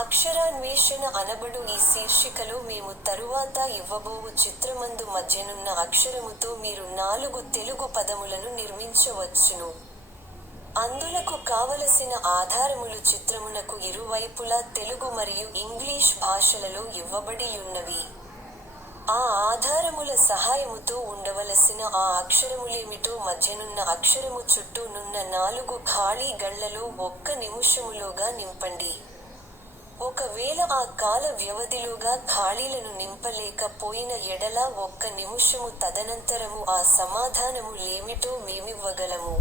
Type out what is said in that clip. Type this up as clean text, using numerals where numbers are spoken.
అక్షరాన్వేషణ అనబడు ఈ శీర్షికలో మేము తరువాత ఇవ్వబోవు చిత్రమందు మధ్యనున్న అక్షరముతో మీరు 4 తెలుగు పదములను నిర్మించవచ్చును. అందులకు కావలసిన ఆధారములు చిత్రమునకు ఇరువైపులా తెలుగు మరియు ఇంగ్లీష్ భాషలలో ఇవ్వబడియున్నవి. ఆ ఆధారముల సహాయముతో ఉండవలసిన ఆ అక్షరములేమిటో మధ్యనున్న అక్షరము చుట్టూ నున్న 4 ఖాళీ గళ్లలో 1 నిముషములోగా నింపండి. ఒకవేళ ఆ కాల వ్యవధిలోగా ఖాళీలను నింపలేక పోయిన ఎడల 1 నిముషము తదనంతరము ఆ సమాధానము లేమిటో మేమివ్వగలము.